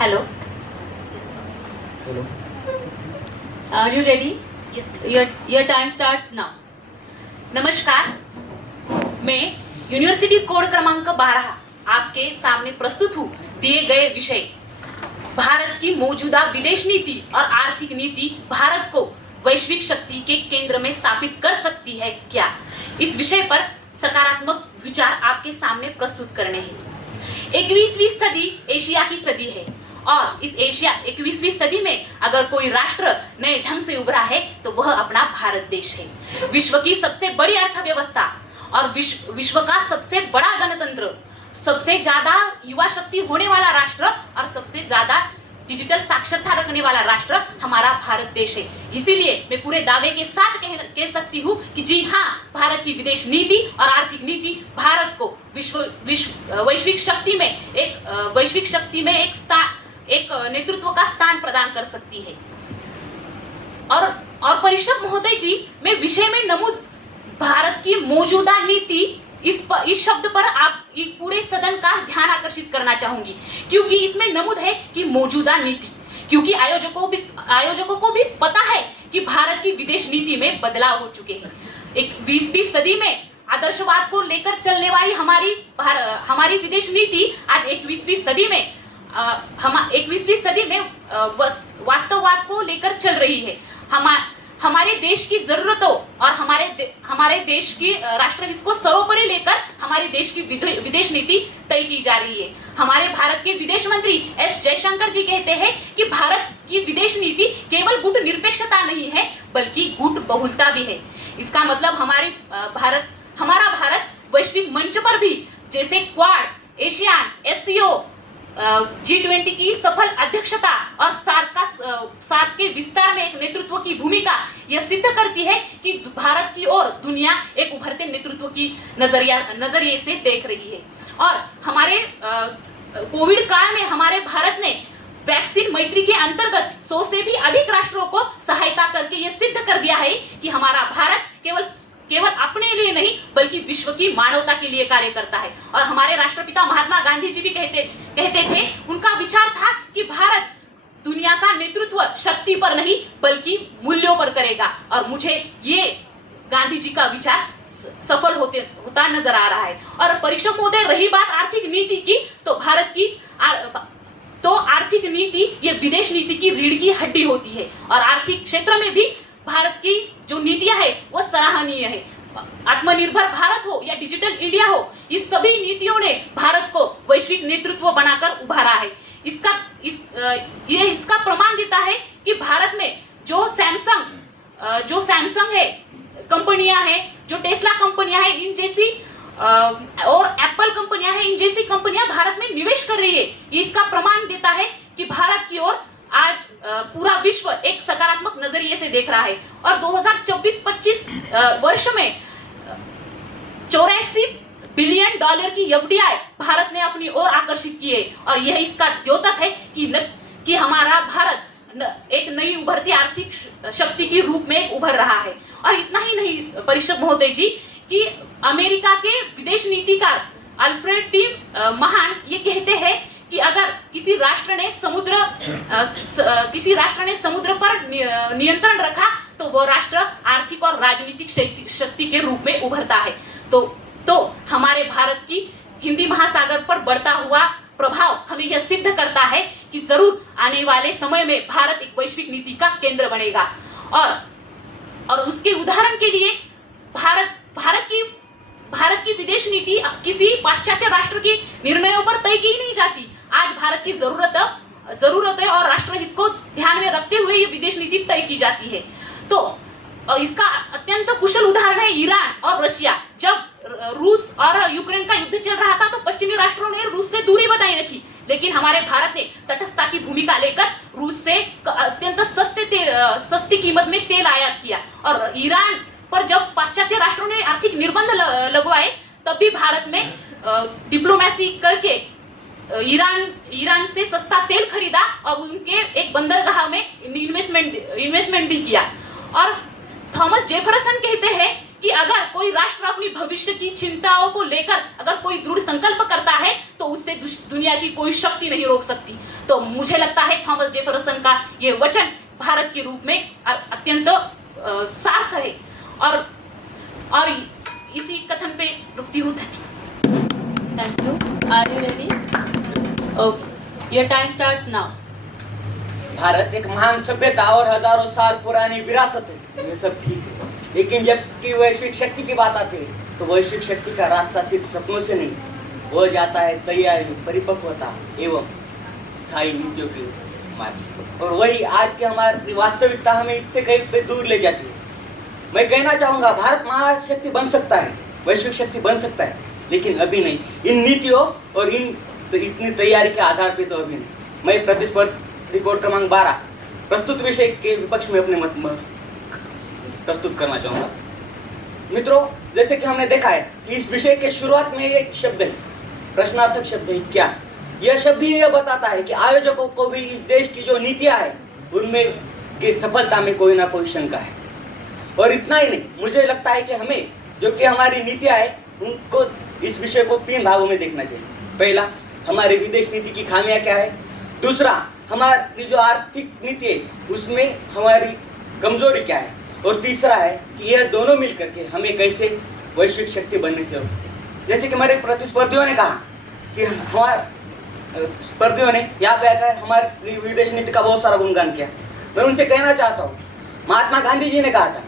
Hello. Hello. Are you ready? Yes. Your time starts now. नमस्कार, मैं university code क्रमांक 12 आपके सामने प्रस्तुत हूँ। दिए गए विषय भारत की मौजूदा विदेश नीति और आर्थिक नीति भारत को वैश्विक शक्ति के केंद्र में स्थापित कर सकती है क्या? इस विषय पर सकारात्मक विचार आपके सामने प्रस्तुत करने हैं। 21वीं सदी एशिया की सदी है और इस एशिया 21वीं सदी में अगर कोई राष्ट्र नए ढंग से उभरा है तो वह अपना भारत देश है। विश्व की सबसे बड़ी अर्थव्यवस्था और विश्व का सबसे बड़ा गणतंत्र, सबसे ज्यादा युवा शक्ति होने वाला राष्ट्र और सबसे ज्यादा डिजिटल साक्षरता रखने वाला राष्ट्र हमारा भारत देश है। इसीलिए मैं पूरे दावे के साथ कह सकती हूँ कि जी हाँ, भारत की विदेश नीति और आर्थिक नीति भारत को वैश्विक शक्ति में एक नेतृत्व का स्थान प्रदान कर सकती है। और परीक्षक महोदय जी, मैं विषय में नमूद भारत की मौजूदा नीति इस शब्द पर आप पूरे सदन का ध्यान आकर्षित करना चाहूंगी, क्योंकि इसमें नमूद है कि मौजूदा नीति, क्योंकि आयोजकों को भी पता है कि भारत की विदेश नीति में बदलाव हो चुके हैं। 20वीं सदी में आदर्शवाद को लेकर चलने वाली हमारी विदेश नीति आज 21वीं सदी में वास्तववाद को लेकर चल रही है। हमारे देश की जरूरतों और हमारे देश की राष्ट्रहित को सर्वोपरि लेकर हमारे देश की विदेश नीति तय की जा रही है। हमारे भारत के विदेश मंत्री एस जयशंकर जी कहते हैं कि भारत की विदेश नीति केवल गुट निरपेक्षता नहीं है बल्कि गुट बहुलता भी है। इसका मतलब हमारा भारत वैश्विक मंच पर भी, जैसे क्वाड, एशियान, एससीओ, G20 की सफल अध्यक्षता और सार्क के विस्तार में एक नेतृत्व की भूमिका यह सिद्ध करती है कि भारत की ओर दुनिया एक उभरते नेतृत्व की नजरिए से देख रही है। और हमारे कोविड काल में हमारे भारत ने वैक्सीन मैत्री के अंतर्गत 100 से भी अधिक राष्ट्रों को सहायता करके यह सिद्ध कर दिया है कि हमारा भारत केवल अपने लिए नहीं बल्कि विश्व की मानवता के लिए कार्य करता है। और हमारे राष्ट्रपिता महात्मा गांधी जी भी कहते थे, उनका विचार था कि भारत दुनिया का नेतृत्व शक्ति पर नहीं बल्कि मूल्यों पर करेगा। और मुझे ये गांधी जी का विचार सफल होता नजर आ रहा है। और परीक्षक महोदय, रही बात आर्थिक नीति की, तो आर्थिक नीति ये विदेश नीति की रीढ़ की हड्डी होती है। और आर्थिक क्षेत्र में भी भारत की जो नीतियां है वह सराहनीय है। आत्मनिर्भर भारत हो या डिजिटल इंडिया हो, इस सभी नीतियों ने भारत को वैश्विक नेतृत्व बनाकर उभारा है। इसका प्रमाण देता है कि भारत में जो सैमसंग है कंपनियां हैं, जो टेस्ला कंपनियां हैं, इन जैसी और एप्पल कंपनियां हैं, इन जैसी कंपनियां भारत में निवेश कर रही है। ये इसका प्रमाण देता है कि भारत की ओर आज पूरा विश्व एक सकारात्मक नजरिए से देख रहा है। और 2024-25 वर्ष में 84 बिलियन डॉलर की एफडीआई भारत ने अपनी ओर आकर्षित की है। और यह इसका द्योतक है कि हमारा भारत एक नई उभरती आर्थिक शक्ति के रूप में उभर रहा है। और इतना ही नहीं परीक्षक महोदय जी, कि अमेरिका के विदेश नीतिकार अल्फ्रेड टी महान ये कहते हैं कि अगर किसी राष्ट्र ने समुद्र पर नियंत्रण रखा तो वह राष्ट्र आर्थिक और राजनीतिक शक्ति के रूप में उभरता है। तो हमारे भारत की हिंदी महासागर पर बढ़ता हुआ प्रभाव हमें यह सिद्ध करता है कि जरूर आने वाले समय में भारत एक वैश्विक नीति का केंद्र बनेगा। और उसके उदाहरण के लिए भारत की विदेश नीति किसी पाश्चात्य राष्ट्र के निर्णयों पर तय की नहीं जाती। आज भारत की जरूरतें और राष्ट्रहित को ध्यान में रखते हुए ये विदेश नीति तय की जाती है। तो इसका अत्यंत कुशल उदाहरण है ईरान और रशिया। जब रूस और यूक्रेन का युद्ध चल रहा था तो पश्चिमी राष्ट्रों ने रूस से दूरी बनाए रखी, लेकिन हमारे भारत ने तटस्थता की भूमिका लेकर रूस से अत्यंत सस्ती कीमत में तेल आयात किया। और ईरान पर जब पाश्चात्य राष्ट्रों ने आर्थिक निर्बंध लगवाए तब भी भारत ने डिप्लोमेसी करके ईरान से सस्ता तेल खरीदा और उनके एक बंदरगाह में इन्वेस्टमेंट भी किया। और थॉमस जेफरसन कहते हैं कि अगर कोई राष्ट्र अपनी भविष्य की चिंताओं को लेकर अगर कोई दृढ़ संकल्प करता है तो उससे दुनिया की कोई शक्ति नहीं रोक सकती। तो मुझे लगता है थॉमस जेफरसन का ये वचन भारत के रूप में अत्यंत सार्थ है और इसी कथन पे रुकती हूँ। धन्यवाद। Thank you. Are you ready? Okay. Your time starts now. Bharat एक महान सभ्यता और हजारों साल पुरानी विरासत है, ये सब ठीक है, लेकिन जबकि वैश्विक शक्ति की बात आती है तो वैश्विक शक्ति का रास्ता सिर्फ सपनों से नहीं, वो जाता है तैयारी, परिपक्वता एवं स्थायी नीतियों के मार्ग से। और वही आज की हमारी वास्तविकता हमें इससे कहीं पे दूर ले जाती है। मैं कहना चाहूँगा भारत महाशक्ति बन सकता है, वैश्विक शक्ति बन सकता है, लेकिन अभी नहीं, इन नीतियों और इतनी तैयारी के आधार पे तो अभी नहीं। मैं प्रतिस्पर्धी रिपोर्ट क्रमांक 12 प्रस्तुत विषय के विपक्ष में अपने मत प्रस्तुत करना चाहूँगा। मित्रों, जैसे कि हमने देखा है कि इस विषय के शुरुआत में एक शब्द है, प्रश्नार्थक शब्द है क्या। यह शब्द ही यह बताता है कि आयोजकों को भी इस देश की जो नीतियाँ है उनमें की सफलता में कोई ना कोई शंका है। और इतना ही नहीं, मुझे लगता है कि हमें जो कि हमारी नीतियाँ है उनको इस विषय को 3 भागों में देखना चाहिए। पहला, हमारी विदेश नीति की खामियां क्या है। दूसरा, हमारी जो आर्थिक नीति है उसमें हमारी कमजोरी क्या है। और तीसरा है कि यह दोनों मिल करके हमें कैसे वैश्विक शक्ति बनने से हो। जैसे कि हमारे प्रतिस्पर्धियों ने कहा कि हमारे स्पर्धियों ने यहाँ पे आकर हमारी विदेश नीति का बहुत सारा गुणगान किया। मैं उनसे कहना चाहता हूँ, महात्मा गांधी जी ने कहा था,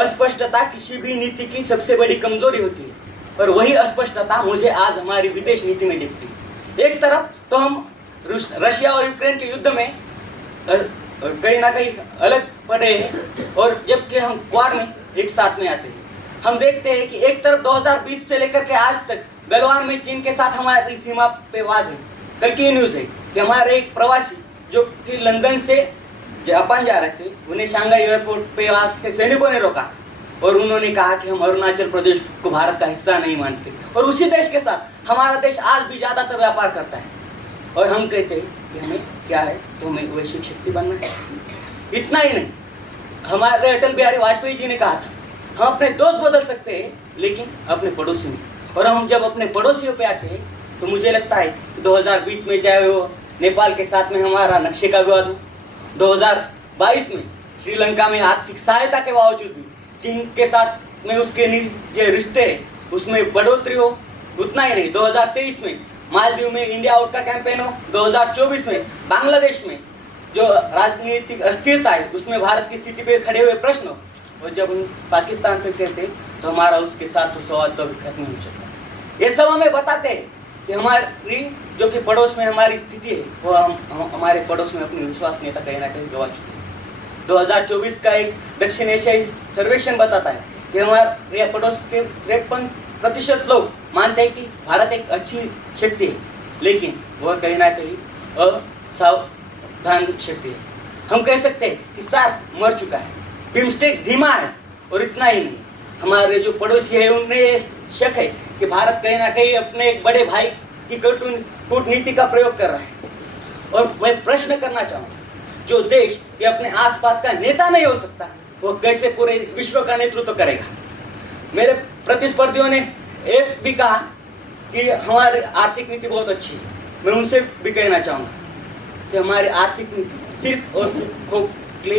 अस्पष्टता किसी भी नीति की सबसे बड़ी कमजोरी होती है, और वही अस्पष्टता मुझे आज हमारी विदेश नीति में दिखती है। एक तरफ तो हम रशिया और यूक्रेन के युद्ध में कहीं ना कहीं अलग पड़े हैं, और जबकि हम क्वाड में एक साथ में आते हैं। हम देखते हैं कि एक तरफ 2020 से लेकर के आज तक गलवान में चीन के साथ हमारी सीमा पे वाद है। कल की न्यूज़ है कि हमारे एक प्रवासी जो कि लंदन से जापान जा रहे थे, उन्हें शंघाई एयरपोर्ट पे आके सैनिकों ने रोका और उन्होंने कहा कि हम अरुणाचल प्रदेश को भारत का हिस्सा नहीं मानते, और उसी देश के साथ हमारा देश आज भी ज़्यादातर व्यापार करता है। और हम कहते हैं कि हमें क्या है, तो हमें वैश्विक शक्ति बनना है। इतना ही नहीं, हमारे अटल बिहारी वाजपेयी जी ने कहा था, हम अपने दोस्त बदल सकते हैं लेकिन अपने पड़ोसी नहीं। और हम जब अपने पड़ोसियों पे आते हैं तो मुझे लगता है 2020 में चाहे वो नेपाल के साथ में हमारा नक्शे का विवाद हो, 2022 में श्रीलंका में आर्थिक सहायता के बावजूद भी चीन के साथ में उसके जो रिश्ते हैं उसमें बढ़ोतरी हो, उतना ही नहीं, 2023 में मालदीव में इंडिया आउट का कैंपेन हो, 2024 में बांग्लादेश में जो राजनीतिक अस्थिरता है उसमें भारत की स्थिति पे खड़े हुए प्रश्न हो, और जब हम पाकिस्तान पे कहते तो हमारा उसके साथ तो सवाल तो खत्म नहीं हो सकता। ये सब हमें बताते हैं कि हमारी जो कि पड़ोस में हमारी स्थिति है वो हम हमारे पड़ोस में अपनी विश्वसनीयता कहीं ना कहीं गवा चुके हैं। 2024 का एक दक्षिण एशियाई सर्वेक्षण बताता है कि हमारे पड़ोस के 53% लोग मानते हैं कि भारत एक अच्छी शक्ति है, लेकिन वह कहीं ना कहीं असावधान शक्ति है। हम कह सकते हैं कि सार्क मर चुका है, बिम्स्टेक धीमा है, और इतना ही नहीं, हमारे जो पड़ोसी है उन्हें शक है कि भारत कहीं ना कहीं अपने एक बड़े भाई की कूटनीति का प्रयोग कर रहा है। और मैं प्रश्न करना चाहूँगा, जो देश ये अपने आसपास का नेता नहीं हो सकता वो कैसे पूरे विश्व का नेतृत्व करेगा। मेरे प्रतिस्पर्धियों ने ये भी कहा कि हमारी आर्थिक नीति बहुत अच्छी है। मैं उनसे भी कहना चाहूँगा कि हमारी आर्थिक नीति सिर्फ और सिर्फ खोखली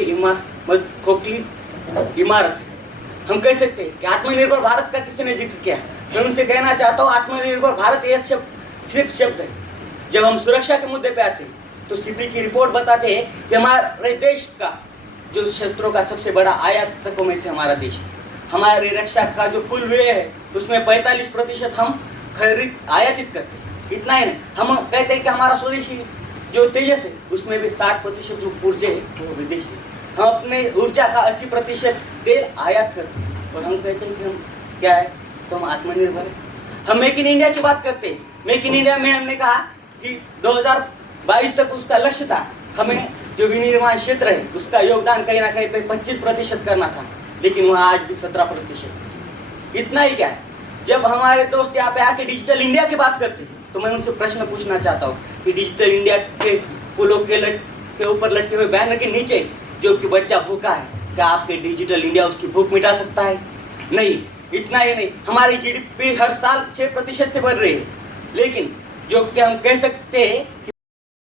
इमारत है। हम कह सकते हैं कि आत्मनिर्भर भारत का किसी ने जिक्र किया, मैं उनसे कहना चाहता हूँ आत्मनिर्भर भारत यह सिर्फ शब्द है। जब हम सुरक्षा के मुद्दे पे आते हैं तो सीपी की रिपोर्ट बताते हैं कि हमारे देश का जो शस्त्रों का सबसे बड़ा आयातकों में से हमारा देश है। हमारी रक्षा का जो कुल व्यय है उसमें 45% हम आयातित करते हैं। इतना ही नहीं, हम कहते हैं कि हमारा स्वदेशी जो तेजस है उसमें भी 60% जो ऊर्जा है वो विदेशी है। हम अपने ऊर्जा का 80% तेल आयात करते हैं, और हम कहते हैं कि हम क्या है, तो हम आत्मनिर्भर हैं। हम मेक इन इंडिया की बात करते हैं। मेक इन इंडिया में हमने कहा कि 2022 तक उसका लक्ष्य था, हमें जो विनिर्माण क्षेत्र है उसका योगदान कहीं ना कहीं पे 25% करना था, लेकिन वह आज भी 17%। इतना ही क्या है, जब हमारे दोस्त यहाँ पे आके डिजिटल इंडिया की बात करते हैं तो मैं उनसे प्रश्न पूछना चाहता हूँ कि डिजिटल इंडिया के पुलों के ऊपर लटके हुए बैनर के नीचे जो कि बच्चा भूखा है, क्या आपके डिजिटल इंडिया उसकी भूख मिटा सकता है? नहीं, इतना ही नहीं, हमारी जीडीपी हर साल 6% से बढ़ रही है। लेकिन जो कि हम कह सकते हैं कि